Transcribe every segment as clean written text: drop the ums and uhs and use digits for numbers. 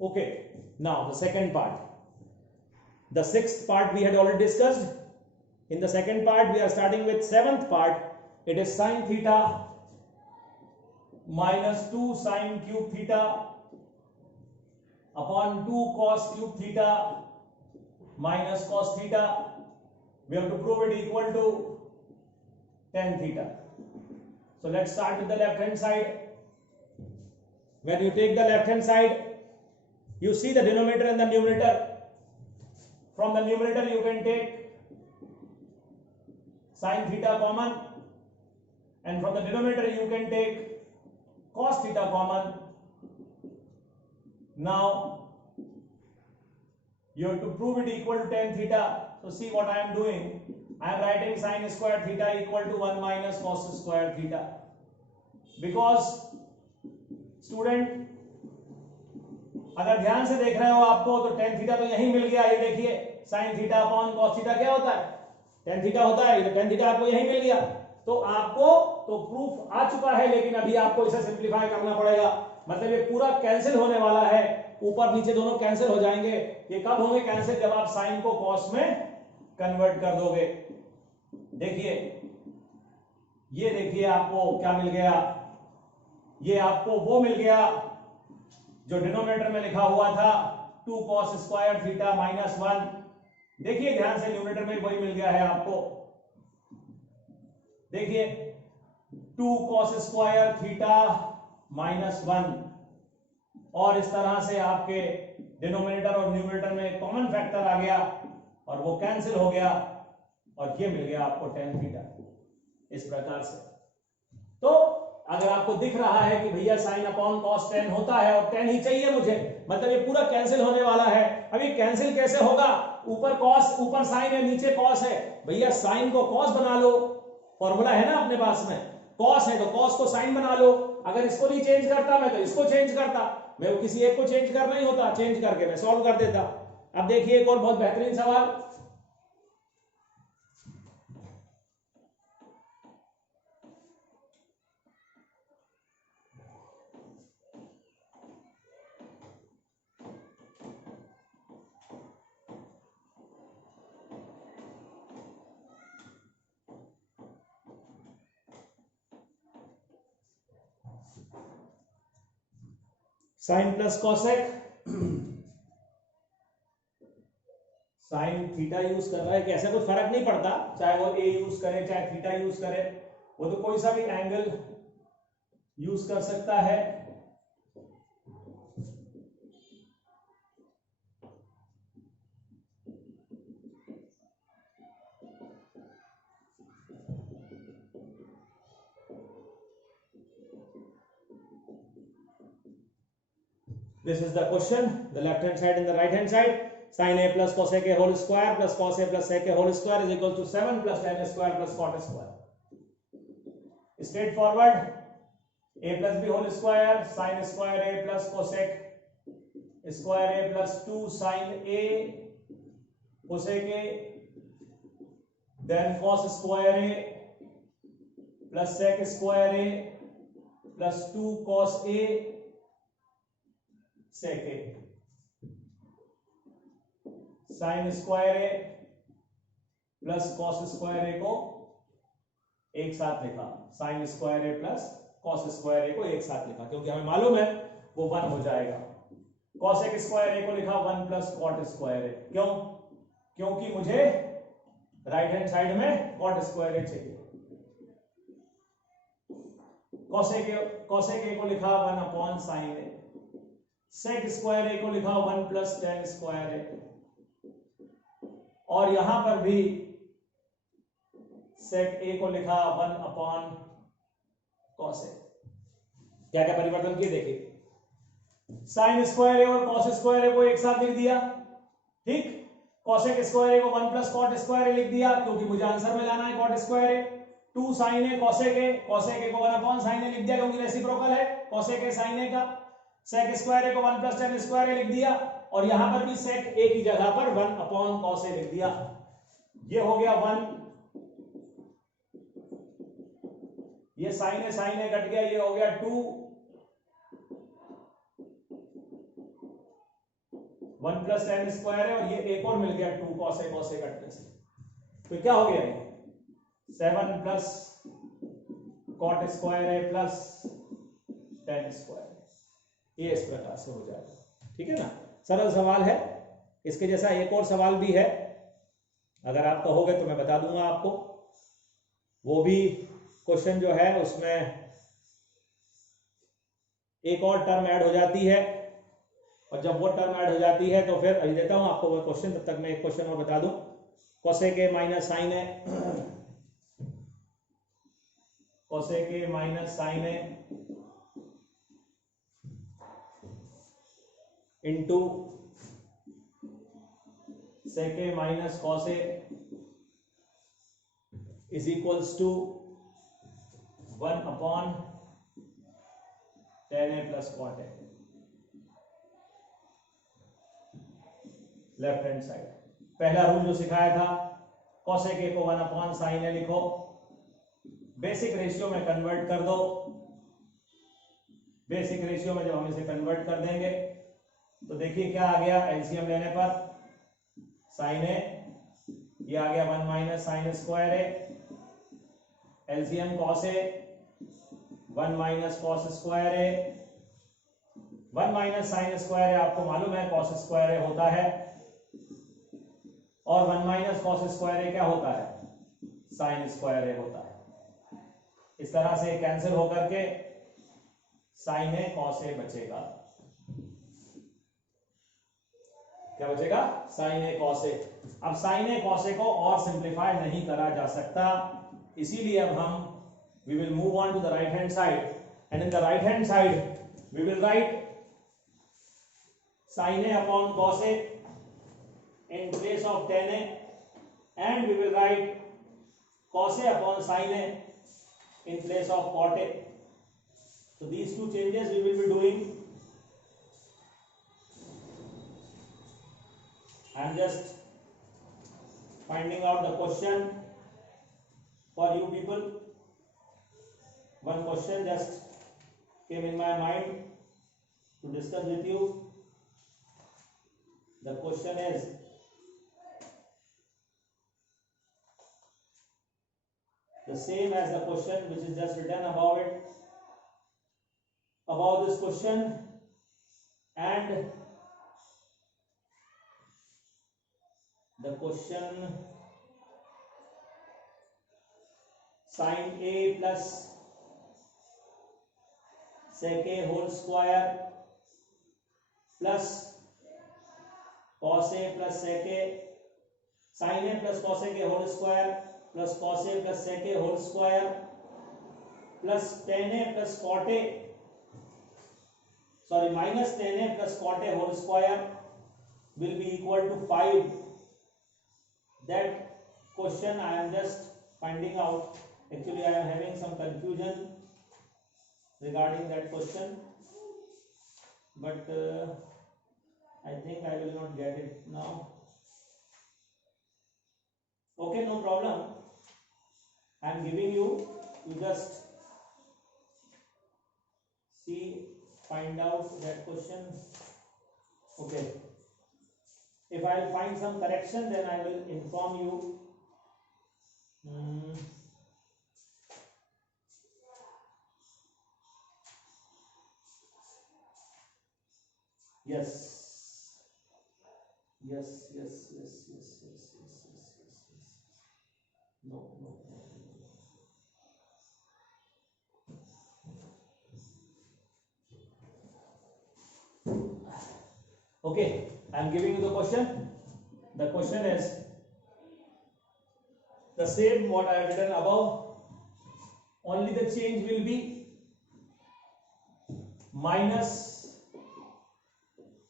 Okay, now the second part. The sixth part we had already discussed. In the second part we are starting with seventh part. It is sin theta minus 2 sin cube theta upon 2 cos cube theta minus cos theta. We have to prove it equal to tan theta. So let's start with the left hand side. When you take the left hand side, you see the denominator and the numerator. From the numerator you can take sin theta common, and from the denominator you can take cos theta common. Now you have to prove it equal to tan theta. So see what I am doing. I am writing sin square theta equal to 1 minus cos square theta, because student अगर ध्यान से देख रहे हो आपको तो tan theta तो यहीं मिल गया। ये देखिए sin theta upon cos theta क्या होता है, tan थीटा होता है। ये tan थीटा आपको यहीं मिल गया। तो आपको तो प्रूफ आ चुका है, लेकिन अभी आपको इसे सिंपलीफाई करना पड़ेगा। मतलब ये पूरा कैंसिल होने वाला है, ऊपर नीचे दोनों कैंसिल हो जाएंगे। ये कब होंगे कैंसिल, जब आप sin को cos में कन्वर्ट कर दोगे। देखिए ये देखिए आपको क्या मिल गया, ये आपको वो मिल गया जो डिनोमिनेटर में लिखा हुआ था 2 cos स्क्वायर थीटा माइनस 1। देखिए ध्यान से न्यूमरेटर में वही मिल गया है आपको। देखिए 2 cos स्क्वायर थीटा माइनस 1, और इस तरह से आपके डिनोमिनेटर और न्यूमरेटर में कॉमन फैक्टर आ गया और वो कैंसिल हो गया, और ये मिल गया आपको tan थीटा इस प्रकार से। तो अगर आपको दिख रहा है कि भैया sin अपॉन cos tan होता है और tan ही चाहिए मुझे, मतलब ये पूरा कैंसिल होने वाला है। अभी कैंसिल कैसे होगा, ऊपर cos ऊपर sin है नीचे cos है। भैया sin को cos बना लो, फॉर्मूला है ना अपने पास में, cos है तो cos को sin बना लो। अगर इसको नहीं चेंज करता मैं तो इसको चेंज करता, मैं किसी एक को चेंज करना ही होता, चेंज करके मैं सॉल्व कर देता। अब देखिए एक और बहुत बेहतरीन सवाल। Sine plus cosec, sine theta use कर रहा है, कैसे कोई फर्क नहीं पड़ता, चाहे वो ए यूज करे चाहे थीटा यूज करे, वो तो कोई सा भी एंगल यूज कर सकता है। This is the question, the left hand side and the right hand side. Sin a plus cosec a whole square plus cos a plus sec a whole square is equal to 7 plus tan square plus cot square. Straightforward. A plus b whole square sin square a plus cosec square a plus 2 sin a cosec a, then cos square a plus sec square a plus 2 cos a sec a, sine square A plus cos square A को एक साथ लिखा, sine square A plus cos square A को एक साथ लिखा, क्योंकि हमें मालूम है वो 1 हो जाएगा। कॉसेक स्क्वायर ए को लिखा 1 प्लस कॉट स्क्वायर ए, क्यों, क्योंकि मुझे राइट हैंड साइड में कॉट स्क्वायर ए चाहिए। कॉसेक ए को लिखा 1 upon sine A, sec square A को लिखा 1 प्लस टेन स्क्वायर ए, और यहां पर भी सेक ए को लिखा 1 अपॉन कॉस ए। क्या क्या परिवर्तन किए देखिए, साइन स्क्वायर ए और कॉस स्क्वायर ए को एक साथ लिख दिया, ठीक। कॉसेक स्क्वायर ए को 1 प्लस कॉट स्क्वायर ए लिख दिया, क्योंकि मुझे आंसर में लाना है cot square a. 2 sine a cosec a, cosec a को 1 अपॉन साइन ए लिख दिया, क्योंकि रेसिप्रोकल है कॉसेक ए साइन ए का। सेक स्क्वायर ए को 1 प्लस टेन स्क्वायर ए लिख दिया, और यहां पर भी सेक ए की जगह पर 1 अपॉन कॉस ए लिख दिया। ये हो गया 1, ये साइन ए कट गया, ये हो गया 2, 1 प्लस टेन स्क्वायर है और ये एक और मिल गया 2 कॉस ए कटने से, तो क्या हो गया 7 प्लस कॉट स्क्वायर है प्लस टेन स्क्वायर, ये इस प्रकार से हो जाएगा। ठीक है ना, सरल सवाल है। इसके जैसा एक और सवाल भी है, अगर आप कहोगे तो मैं बता दूंगा आपको। वो भी क्वेश्चन जो है उसमें एक और टर्म ऐड हो जाती है, और जब वो टर्म ऐड हो जाती है तो फिर अभी देता हूं आपको वो क्वेश्चन, तब तक मैं एक क्वेश्चन और बता दूं। कोसेक ए माइनस साइन है, कोसेक ए माइनस साइन है into sec a minus cos a is equals to 1 upon tan a plus cot a, left hand side. पहला रूल जो सिखाया था, कोसेक ए को 1 अपॉन साइन ए लिखो, बेसिक रेशियो में convert कर दो। बेसिक रेशियो में जब हम इसे कन्वर्ट कर देंगे तो देखिए क्या आ गया, एलसीएम लेने पर साइन ए, ये आ गया 1 minus sign square A, LCM cos A 1 minus cos square A, 1 minus sign square ए आपको मालूम है कॉस स्क्वायर ए होता है, और 1 माइनस कॉस स्क्वायर ए क्या होता है, साइन स्क्वायर ए होता है। इस तरह से कैंसिल होकर के साइन ए कॉस ए बचेगा। क्या बचेगा, साइन ए कॉस ए। अब साइन ए कॉस ए को और सिंप्लीफाई नहीं करा जा सकता, इसीलिए अब हम we will move on to the right hand side, and in the right hand side we will write sin a upon cos a in place of tan a, and we will write cos a upon sin a in place of cot a. So these two changes we will be doing. I am just finding out the question for you people. One question just came in my mind to discuss with you. The question is, the same as the question which is just written above it, above this question, and the question sin a plus sec a whole square plus cos a plus sec a, sin a plus cos a whole square plus cos a plus sec a whole square plus tan a plus cot a, sorry, minus tan a plus cot a whole square will be equal to 5. That question I am just finding out. Actually I am having some confusion regarding that question, but I think I will not get it now. Okay, no problem. I am giving you just see, find out that question. Okay. If I will find some correction, then I will inform you. Yes. Yes. No. Okay, I am giving you the question. The question is the same what I have written above, only the change will be minus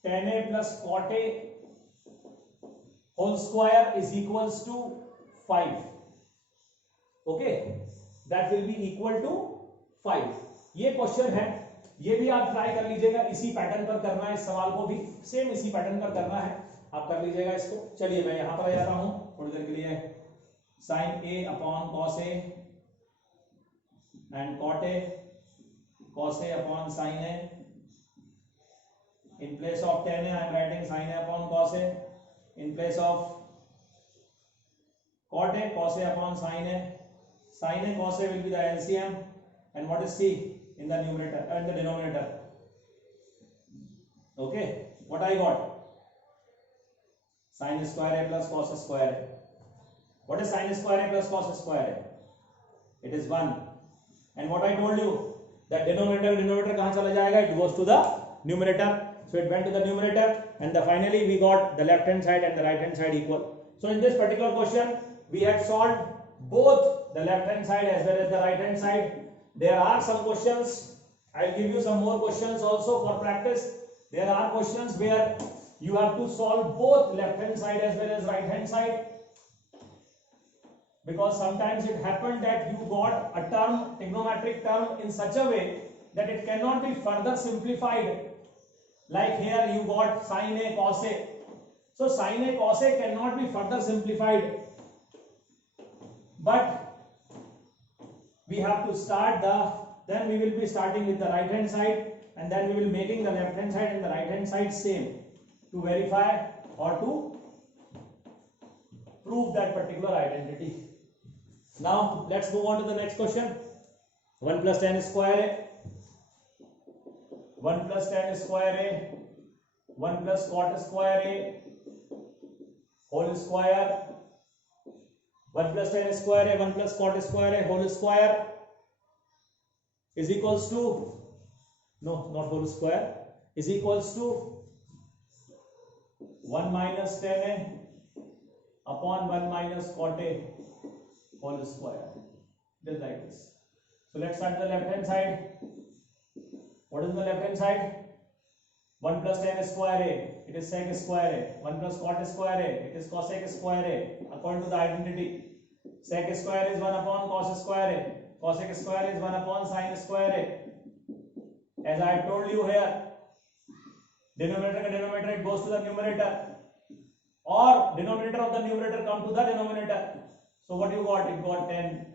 tan a plus cot a whole square is equals to 5. Okay, that will be equal to 5. ये question है, ये भी आप try कर लीजिएगा, इसी pattern पर करना है, इस सवाल को भी सेम इसी पैटर्न पर करना है, आप कर लीजिएगा इसको। चलिए मैं यहां पर आ जाता हूं थोड़ी देर के लिए। Sine a upon cos a and cot a, cos a upon sine a in place of tan A I am writing sin A upon cos A, in place of cot A cos A upon sin A. Sin A cos A will be the LCM, and what is C in the numerator and the denominator? Okay, what I got? Sin square A plus cos square A. What is sin square A plus cos square A? It is 1. And what I told you, that denominator कहाँ चला जाएगा? It goes to the numerator. So it went to the numerator, and finally we got the left hand side and the right hand side equal. So in this particular question, we had solved both the left hand side as well as the right hand side. There are some questions. I'll give you some more questions also for practice. There are questions where you have to solve both left hand side as well as right hand side, because sometimes it happened that you got a term, trigonometric term, in such a way that it cannot be further simplified. Like here you got sin A cos A. So sin A cos A cannot be further simplified, but we have to start then we will be starting with the right hand side, and then we will making the left hand side and the right hand side same to verify or to prove that particular identity. Now let's move on to the next question. 1 plus tan square A, 1 plus tan square A, 1 plus cot square A whole square, 1 plus tan square A, 1 plus cot square A whole square is equals to, no, not whole square, is equals to 1 minus tan A upon 1 minus cot A whole square. It is like this. So let's start the left hand side. What is the left hand side? 1 plus tan square A, it is sec square A. 1 plus cot square A, it is cosec square A. According to the identity, sec square is 1 upon cos square A. Cosec square is 1 upon sin square A. As I told you here, denominator ka denominator, it goes to the numerator, or denominator of the numerator come to the denominator. So what you got? It got tan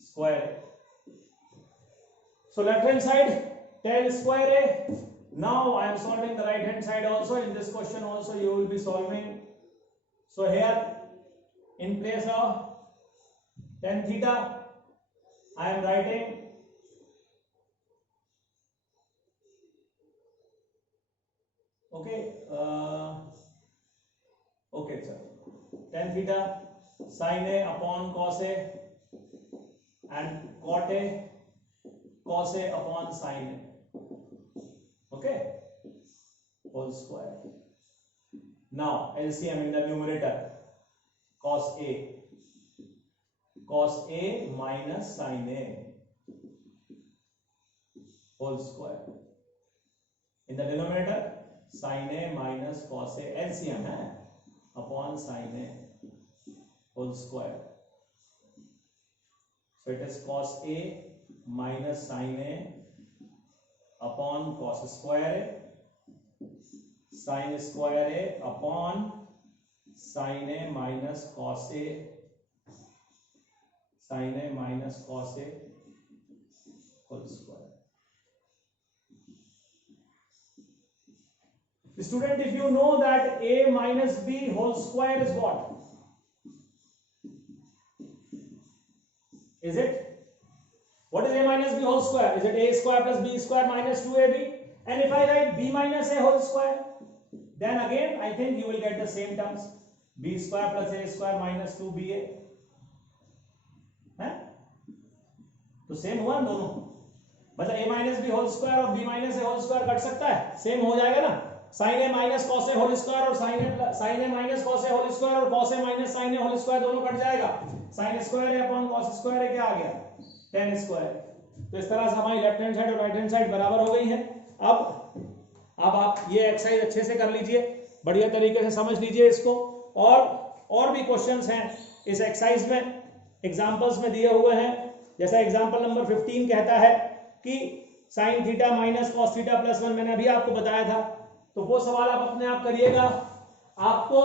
square. So left hand side tan square A. Now I am solving the right hand side also. In this question also you will be solving. So here in place of tan theta I am writing okay sir, tan theta sin A upon cos A and cot A cos A upon sin A, okay, whole square. Now LCM in the numerator, cos A minus sin A whole square. In the denominator, sin A minus cos A, LCM है, upon sin A whole square. So it is cos A minus sin A upon cos square A, sin square A upon sin A minus cos A, sin A minus cos A whole square. Student, if you know that A minus B whole square is what? Is it? What is A minus B whole square? Is it A square plus B square minus 2AB? And if I write B minus A whole square, then again I think you will get the same terms. B square plus A square minus 2BA. तो same हुआ दोनों, मतलब A minus B whole square और B minus A whole square cut सकता है, same हो जाएगा ना. Sine A minus cos A whole square और sine A minus cos A whole square और cos A minus sine A whole square दोनों cut जाएगा. Sine square A upon cos square A क्या आ गया? tan square. तो इस तरह से हमारी लेफ्ट हैंड साइड और राइट हैंड साइड बराबर हो गई है. अब आप ये एक्सरसाइज अच्छे से कर लीजिए, बढ़िया तरीके से समझ लीजिए इसको. और भी क्वेश्चंस हैं इस एक्सरसाइज में, एग्जांपल्स में दिए हुए हैं. जैसा एग्जांपल नंबर 15 कहता है कि sin theta minus cos theta plus 1, मैंने अभी आपको बताया था. तो वो सवाल आप अपने आप करिएगा. आपको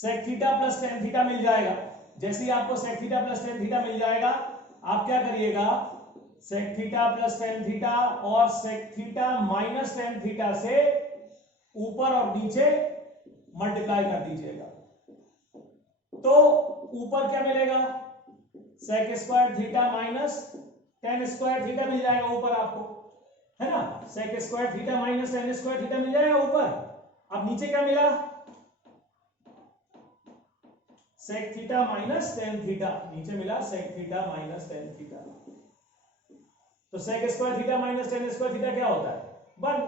sec theta plus tan theta मिल जाएगा. जैसे ही आपको sec theta plus tan theta मिल जाएगा, आप क्या करिएगा, sec theta plus tan theta और sec theta minus tan theta से ऊपर और नीचे मल्टीप्लाई कर दीजिएगा, तो ऊपर क्या मिलेगा, sec square theta minus tan square theta मिल जाएगा ऊपर आपको, है ना। Sec square theta minus tan square theta मिल जाएगा ऊपर। अब नीचे क्या मिला, sec theta minus tan theta, नीचे मिला sec theta minus tan theta. तो sec square theta minus tan square theta क्या होता है, 1।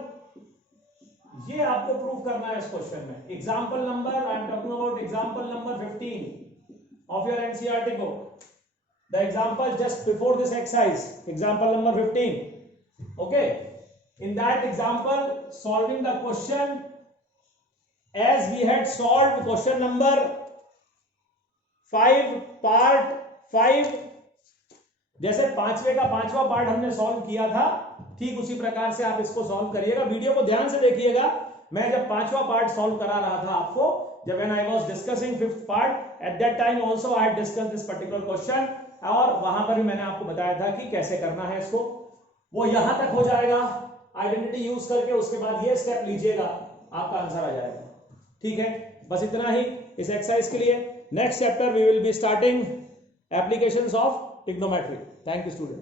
ये आपको प्रूव करना है इस क्वेश्चन में। Example number, I am talking about example number 15 of your NCERT book, the example just before this exercise, example number 15। Okay, in that example solving the question as we had solved question number 5 part 5, जैसे पांचवे का पांचवा part हमने solve किया था, ठीक उसी प्रकार से आप इसको सॉल्व करिएगा। वीडियो को ध्यान से देखिएगा। मैं जब पांचवा पार्ट सॉल्व करा रहा था आपको, जब when I was discussing fifth part, at that time also I had discussed this particular question, और वहां पर भी मैंने आपको बताया था कि कैसे करना है इसको। वो यहां तक हो जाएगा आइडेंटिटी यूज करके, उसके बाद ये स्टेप लीजिएगा, आपका आंसर आ जाएगा। ठीक है, बस इतना ही इस एक्सरसाइज के लिए। Next chapter we will be starting applications of trigonometry. Thank you student.